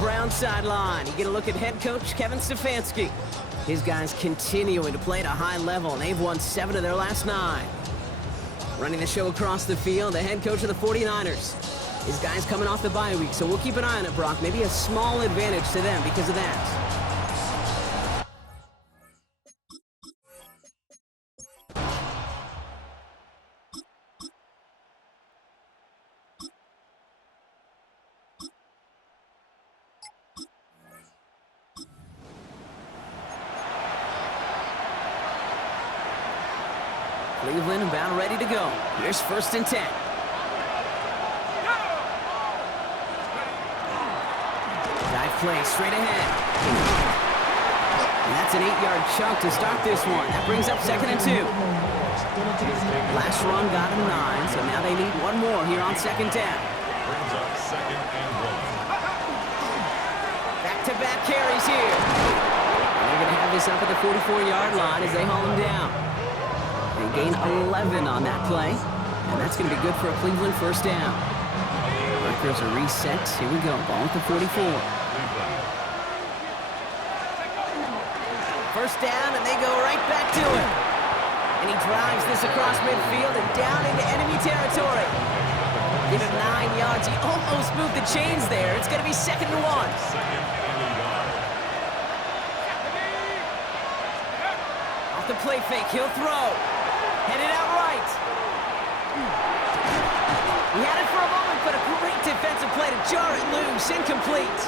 Browns sideline. You get a look at head coach Kevin Stefanski. His guys continuing to play at a high level, and they've won 7 of their last 9. Running the show across the field, the head coach of the 49ers. His guys coming off the bye week, so we'll keep an eye on it, Brock. Maybe a small advantage to them because of that. Cleveland about ready to go. Here's 1st and 10. Dive play straight ahead. And that's an 8-yard chunk to start this one. That brings up 2nd and 2. Last run got him 9, so now they need one more here on 2nd down. Brings up 2nd and 1. Back-to-back carries here. And they're going to have this up at the 44-yard line as they haul him down. They gain 11 on that play, and that's going to be good for a Cleveland 1st down. Markers are reset. Here we go. Ball at the 44. 1st down, and they go right back to it. And he drives this across midfield and down into enemy territory. Give him 9 yards. He almost moved the chains there. It's going to be 2nd and 1. Off the play fake, he'll throw. Headed out right. He had it for a moment, but a great defensive play to jar it loose. Incomplete.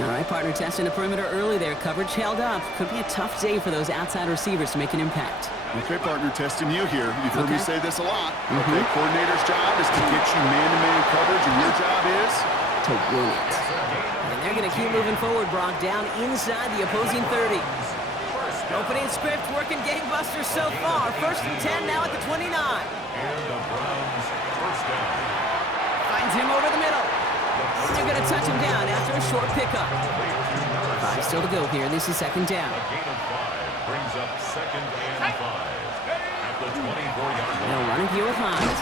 All right, partner testing the perimeter early there. Coverage held up. Could be a tough day for those outside receivers to make an impact. Okay, partner, testing you here. You've heard me say this a lot. Okay, coordinator's job is to get you man-to-man coverage, and your job is to win it. And they're going to keep moving forward, Brock, down inside the opposing 30. Opening script, working gangbusters so far. 1st and 10 now at the 29. And the Browns 1st down. Finds him over the middle. And they're going to touch him down after a short pickup. 5 still to go here. This is 2nd down. A gain of 5 brings up 2nd and 5 at the 24-yard line. They'll run it here with Hines.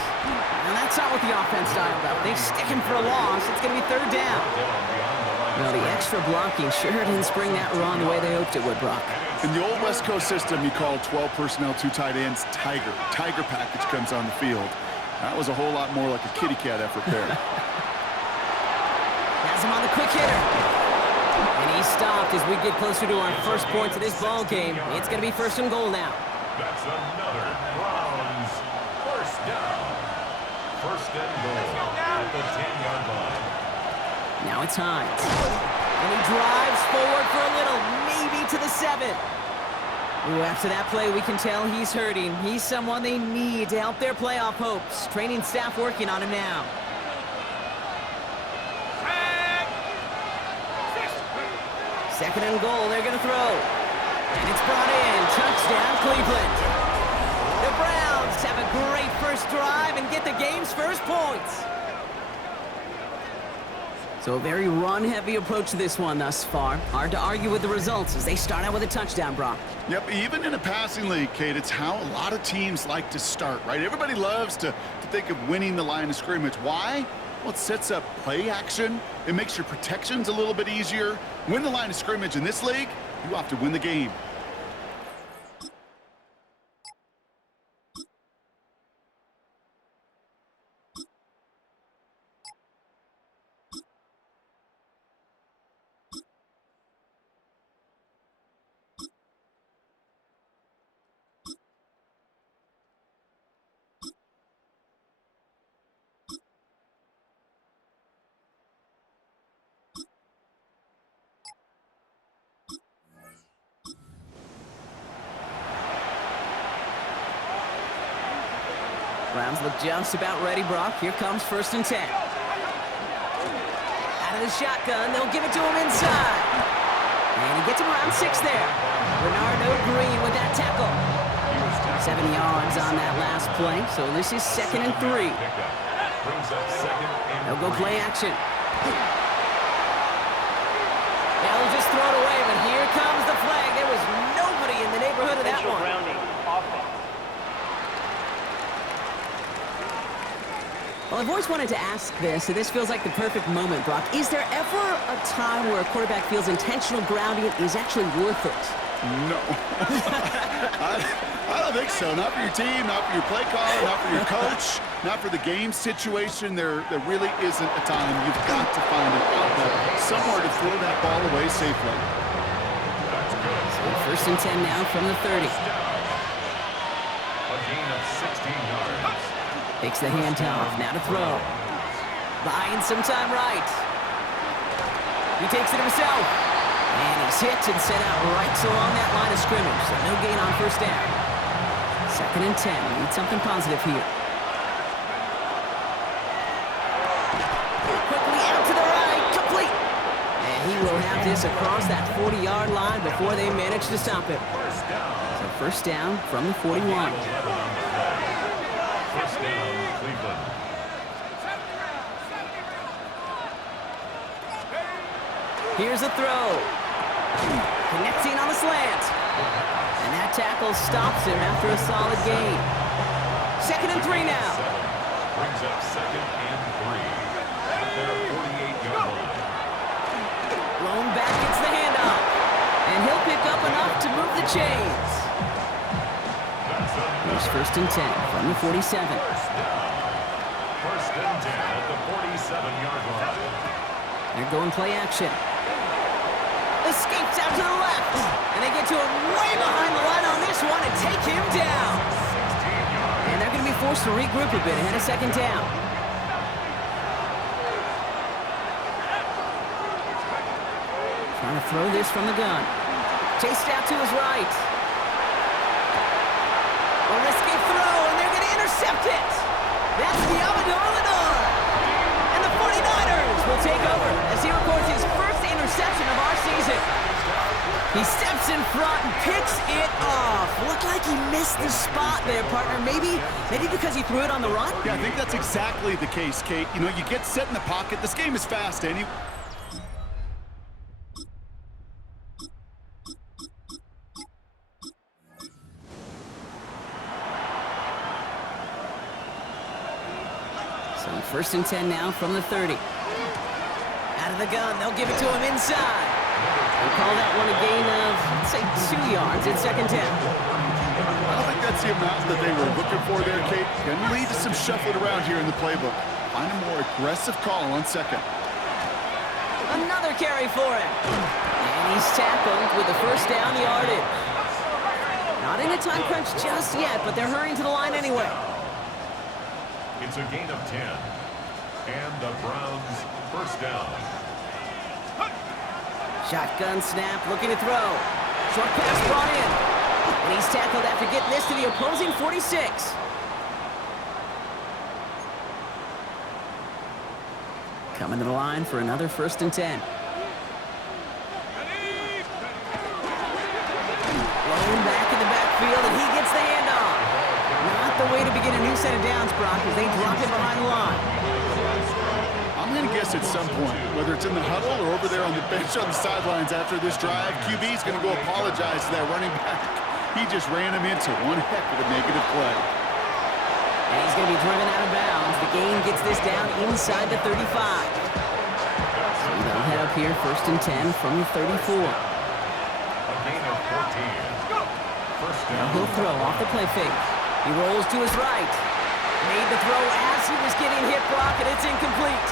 And that's not what the offense dialed up. They stick him for a loss. It's going to be 3rd down. Well, the extra blocking sure didn't spring that run the way they hoped it would, Brock. in the old West Coast system, you called 12 personnel, 2 tight ends, Tiger. Tiger package comes on the field. That was a whole lot more like a kitty cat effort there. Has him on the quick hitter. And he stopped as we get closer to our first point of this ball game. It's going to be 1st and goal now. That's another Browns 1st down. 1st and goal at the 10-yard line. Now it's Hines. And he drives forward for a little, maybe to the 7. Ooh, after that play, we can tell he's hurting. He's someone they need to help their playoff hopes. Training staff working on him now. Second and goal, they're going to throw. And it's brought in. Touchdown, Cleveland. The Browns have a great first drive and get the game's first points. So a very run-heavy approach to this one thus far. Hard to argue with the results as they start out with a touchdown, Brock. Yep, even in a passing league, Kate, it's how a lot of teams like to start, right? Everybody loves to think of winning the line of scrimmage. Why? Well, it sets up play action. It makes your protections a little bit easier. Win the line of scrimmage in this league, you have to win the game. Browns look just about ready, Brock. Here comes 1st and 10. Out of the shotgun, they'll give it to him inside. And he gets him around 6 there. Bernardo Green with that tackle. 7 yards on that last play, so this is 2nd and 3. They'll go play action. They'll just throw it away, but here comes the flag. There was nobody in the neighborhood of that one. Well, I've always wanted to ask this, so this feels like the perfect moment, Brock. Is there ever a time where a quarterback feels intentional grounding is actually worth it? No. I don't think so. Not for your team, not for your play caller, not for your coach, not for the game situation. There really isn't a time. You've got to find an outlet, somewhere to throw that ball away safely. So first and 10 now from the 30. A gain of 16 yards. Takes the handoff, now to throw. Buying some time right. He takes it himself. And he's hit and set out right along that line of scrimmage. So no gain on first down. Second and 10. Need something positive here. Quickly out to the right. Complete. And he will have this across that 40-yard line before they manage to stop him. So first down from the 41. First down, Cleveland. Here's a throw. Connecting on the slant. And that tackle stops him after a solid gain. Second and 3 now. Brings up second and 3 at their 48-yard line. Blown back gets the handoff. And he'll pick up enough to move the chains. Here's first and 10 from the 47. First and 10 at the 47-yard line. They're going play action. Escapes out to the left. And they get to him way behind the line on this one and take him down. And they're going to be forced to regroup a bit ahead of second down. Trying to throw this from the gun. Chased out to his right. A risky throw, and they're going to intercept it. That's the Amador. And the 49ers will take over as he records his first interception of our season. He steps in front and picks it off. Looked like he missed the spot there, partner. Maybe because he threw it on the run? Yeah, I think that's exactly the case, Kate. You know, you get set in the pocket. This game is fast, Andy. So first and 10 now from the 30. Out of the gun, they'll give it to him inside. We'll call that one a gain of, let's say, 2 yards at second down. I don't think that's the amount that they were looking for there, Kate. Going to lead to some shuffling around here in the playbook. Find a more aggressive call on second. Another carry for him. And he's tackled with the first down yardage. Not in a time crunch just yet, but they're hurrying to the line anyway. It's a gain of 10. And the Browns first down. Shotgun snap, looking to throw. Short pass brought in. And he's tackled after getting this to the opposing 46. Coming to the line for another first and 10. Blown back in the backfield, and he gets the handoff. Not the way to begin a new set of downs, Brock, as they drop him behind the line. I'm going to guess at some point, whether it's in the huddle or over there on the bench on the sidelines after this drive, QB's going to go apologize to that running back. He just ran him into one heck of a negative play. And he's going to be driven out of bounds. The gain gets this down inside the 35. So they'll head up here first and 10 from the 34. A gain of 14. First Now down. he'll throw off the play fake. He rolls to his right. Made the throw as he was getting hit, Brock, and it's incomplete.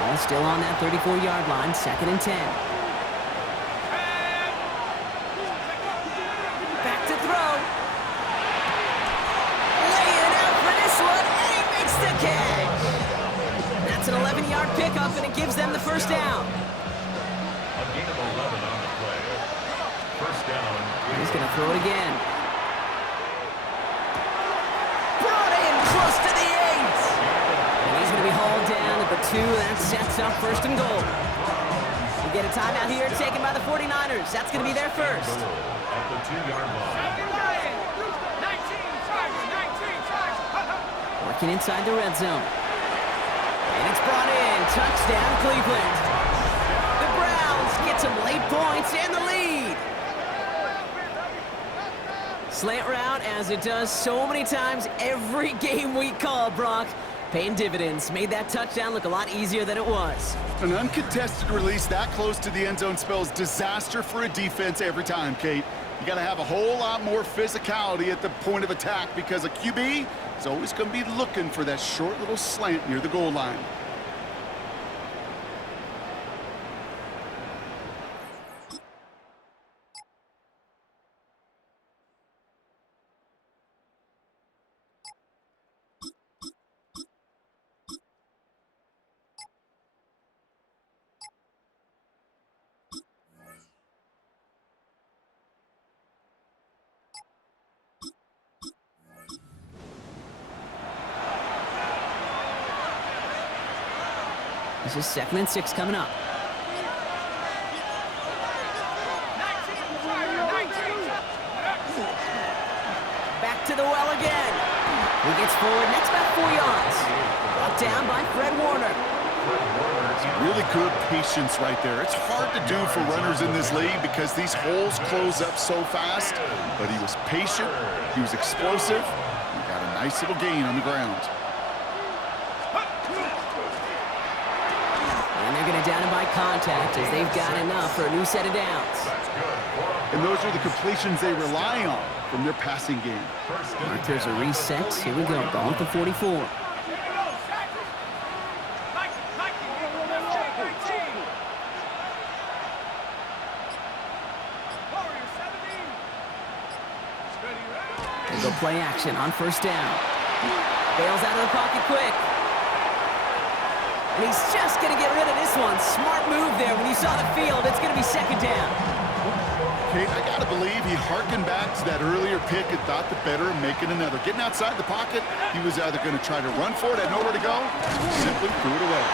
Ball still on that 34-yard line, second and 10. Back to throw. Laying out for this one, and he makes the catch. That's an 11-yard pickup, and it gives them the first down. A gain of 11 on the play. First down. He's going to throw it again. Brought in close to the 8. And he's going to be hauled down at the 2. That sets up first and goal. We get a timeout here taken by the 49ers. That's going to be their first. At the 2-yard line. Working inside the red zone. And it's brought in. Touchdown, Cleveland. The Browns get some late points and the lead. Slant route, as it does so many times every game we call, Brock. Paying dividends. Made that touchdown look a lot easier than it was. An uncontested release that close to the end zone spells disaster for a defense every time, Kate. You got to have a whole lot more physicality at the point of attack because a QB is always going to be looking for that short little slant near the goal line. This is 2nd and 6 coming up. Back to the well again. He gets forward, and that's about 4 yards. Brought down by Fred Warner. Really good patience right there. It's hard to do for runners in this league because these holes close up so fast. But he was patient, he was explosive, he got a nice little gain on the ground. And they're going to down him by contact as they've got enough for a new set of downs. And those are the completions they rely on from their passing game. Markers are reset. Here we go. Ball at the 44. They go play action on 1st down. Bails out of the pocket quick. And he's just going to get rid of this one. Smart move there. When you saw the field, it's going to be 2nd down. Kate, I got to believe he harkened back to that earlier pick and thought the better of making another. Getting outside the pocket, he was either going to try to run for it, had nowhere to go, simply threw it away.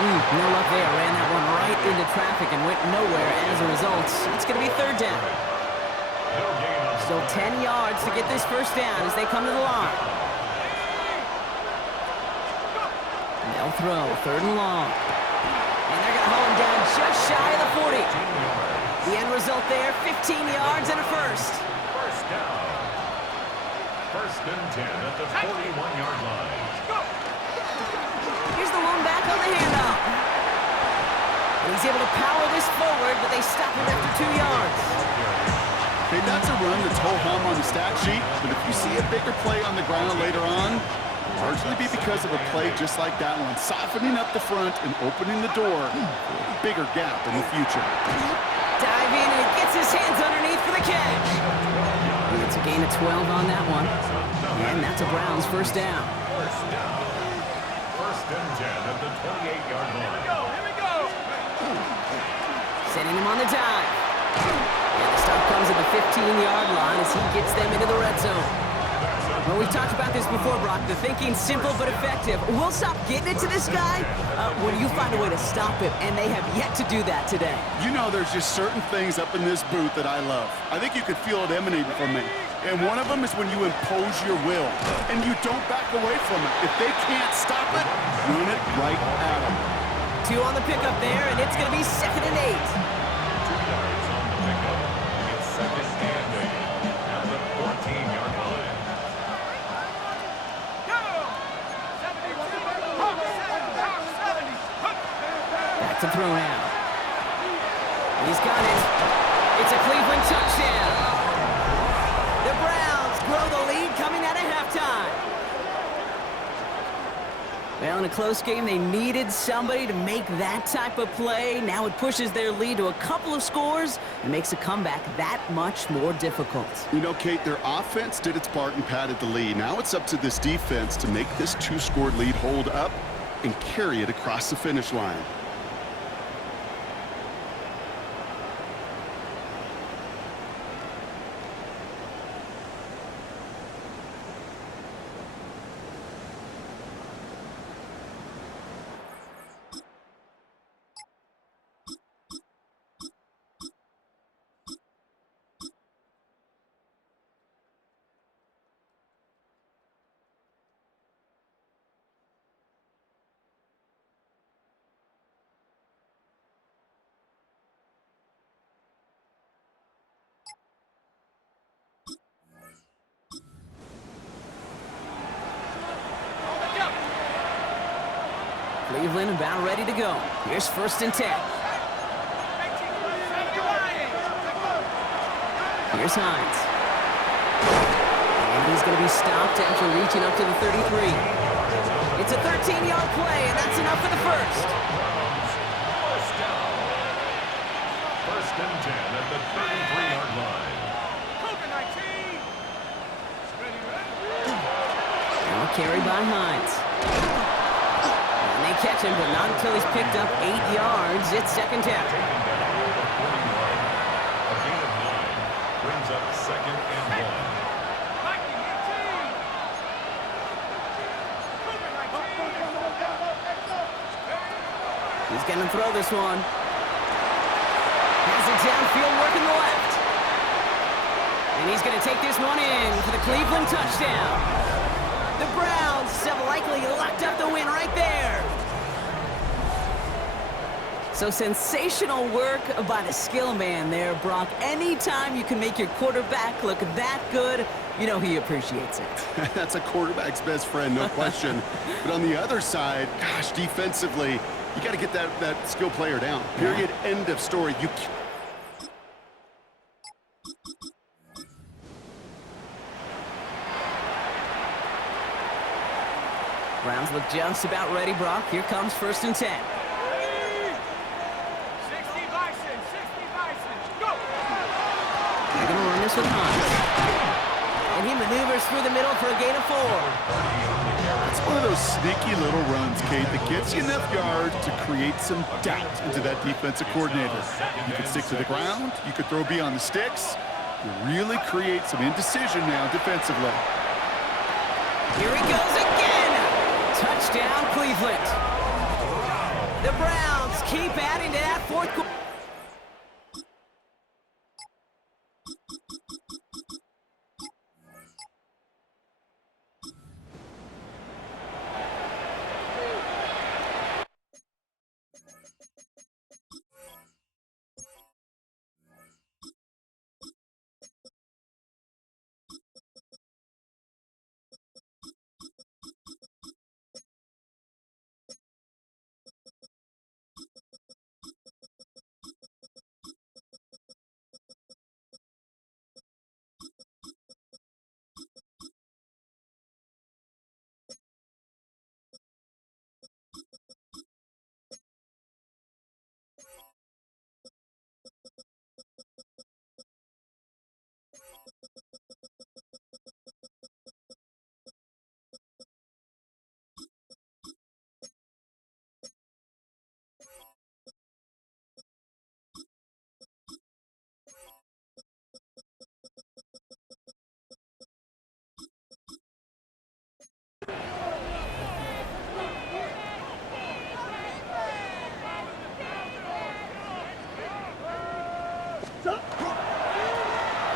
No luck there. Ran that one right into traffic and went nowhere as a result. It's going to be 3rd down. Still 10 yards to get this 1st down as they come to the line. They'll throw, 3rd and long. And they're going to haul him down just shy of the 40. The end result there, 15 yards and a first. 1st down. 1st and 10 at the 41-yard line. Here's the lone back on the handoff. And he's able to power this forward, but they stop him after 2 yards. Okay, that's a run that's ho-hum on the stat sheet, but if you see a bigger play on the ground later on, largely be because of a play just like that one, softening up the front and opening the door for a bigger gap in the future. Dive in and gets his hands underneath for the catch. It's a gain of 12 on that one. And that's a Browns 1st down. 1st down. 1st and 10 at the 28-yard line. Here we go. Setting him on the dive. And the stop comes at the 15-yard line as he gets them into the red zone. Well, we've talked about this before, Brock. The thinking's simple but effective. We'll stop getting it to this guy when you find a way to stop him, and they have yet to do that today. You know, there's just certain things up in this booth that I love. I think you could feel it emanating from me. And one of them is when you impose your will, and you don't back away from it. If they can't stop it, run it right at them. 2 on the pickup there, and it's going to be 2nd and 8. 2 yards on the pickup. It's 2nd and 8 at the 14-yard line. Back to throw now. He's got it. It's a Cleveland touchdown. The Browns grow the lead coming out of halftime. Well, in a close game, they needed somebody to make that type of play. Now it pushes their lead to a couple of scores and makes a comeback that much more difficult. You know, Kate, their offense did its part and padded the lead. Now it's up to this defense to make this 2-score lead hold up and carry it across the finish line. Cleveland about ready to go. Here's 1st and 10. Here's Hines. And he's going to be stopped after reaching up to the 33. It's a 13-yard play, and that's enough for the first. First down. 1st and 10 at the 33-yard line. Now carried by Hines. And they catch him, but not until he's picked up 8 yards. It's 2nd down. A gain of 9 brings up 2nd and 1. He's going to throw this one. Has it downfield, working the left. And he's going to take this one in for the Cleveland touchdown. The Browns have likely locked up the win right there. So sensational work by the skill man there, Brock. Anytime you can make your quarterback look that good, you know he appreciates it. That's a quarterback's best friend, no question. But on the other side, gosh, defensively, you got to get that skill player down. Period. End of story. You can't. Browns look just about ready, Brock. Here comes 1st and 10. 60 Bison, go! They're going to run this with Hines. And he maneuvers through the middle for a gain of 4. It's one of those sneaky little runs, Kate, that gets you enough yards to create some doubt into that defensive coordinator. You could stick to the ground. You could throw beyond the sticks. You really create some indecision now defensively. Here he goes again. Touchdown, Cleveland. The Browns keep adding to that 4th quarter.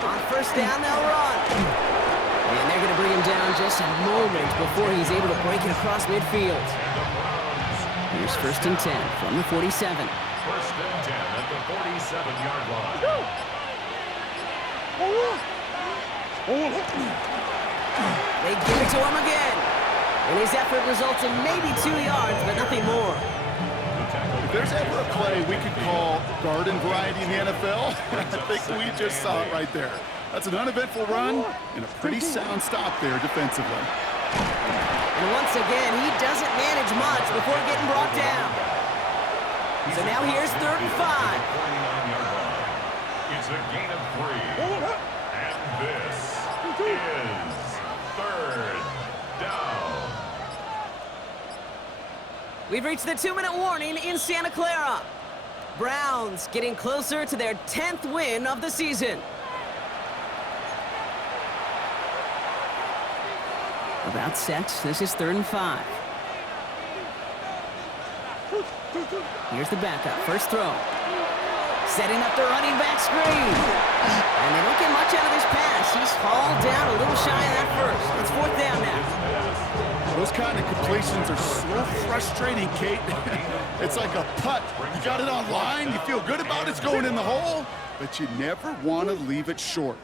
On 1st down, they'll run. And they're going to bring him down just a moment before he's able to break it across midfield. Here's 1st and 10 from the 47. 1st and 10 at the 47-yard line. They give it to him again. And his effort results in maybe 2 yards, but nothing more. If there's ever a play we could call garden variety in the NFL, I think we just saw it right there. That's an uneventful run and a pretty sound stop there defensively. And once again, he doesn't manage much before getting brought down. So now here's 3rd and 5. 49-yard line. It's a gain of 3. And this is 3rd down. We've reached the 2-minute warning in Santa Clara. Browns getting closer to their 10th win of the season. About set. This is 3rd and 5. Here's the backup. First throw. Setting up the running back screen. And they don't get much out of this pass. He's hauled down a little shy of that first. It's 4th down now. Those kind of completions are so frustrating, Kate. It's like a putt. You got it on line. You feel good about it's going in the hole, but you never want to leave it short.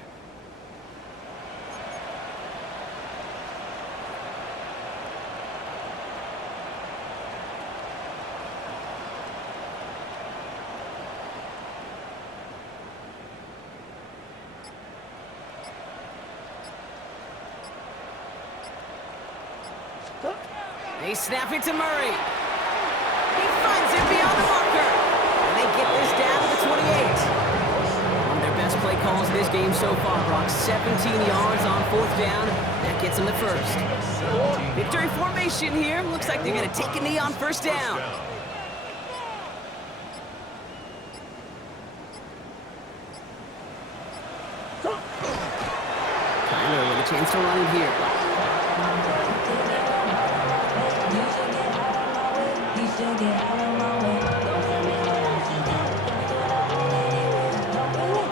They snap it to Murray. He finds it beyond the marker. And they get this down to the 28. One of their best play calls in this game so far, Brock. 17 yards on 4th down. That gets them the first. Victory formation here. Looks like they're going to take a knee on 1st down. Kyler with a chance to run it here.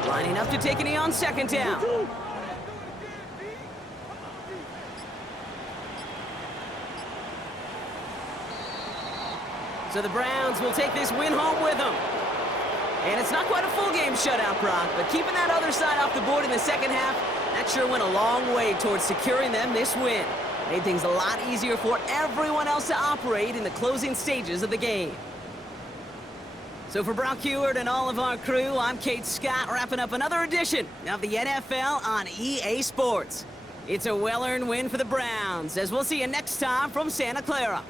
Lining up to take a knee on 2nd down. So the Browns will take this win home with them. And it's not quite a full game shutout, Brock, but keeping that other side off the board in the 2nd half, that sure went a long way towards securing them this win. Made things a lot easier for everyone else to operate in the closing stages of the game. So for Brock Heward and all of our crew, I'm Kate Scott, wrapping up another edition of the NFL on EA Sports. It's a well-earned win for the Browns, as we'll see you next time from Santa Clara.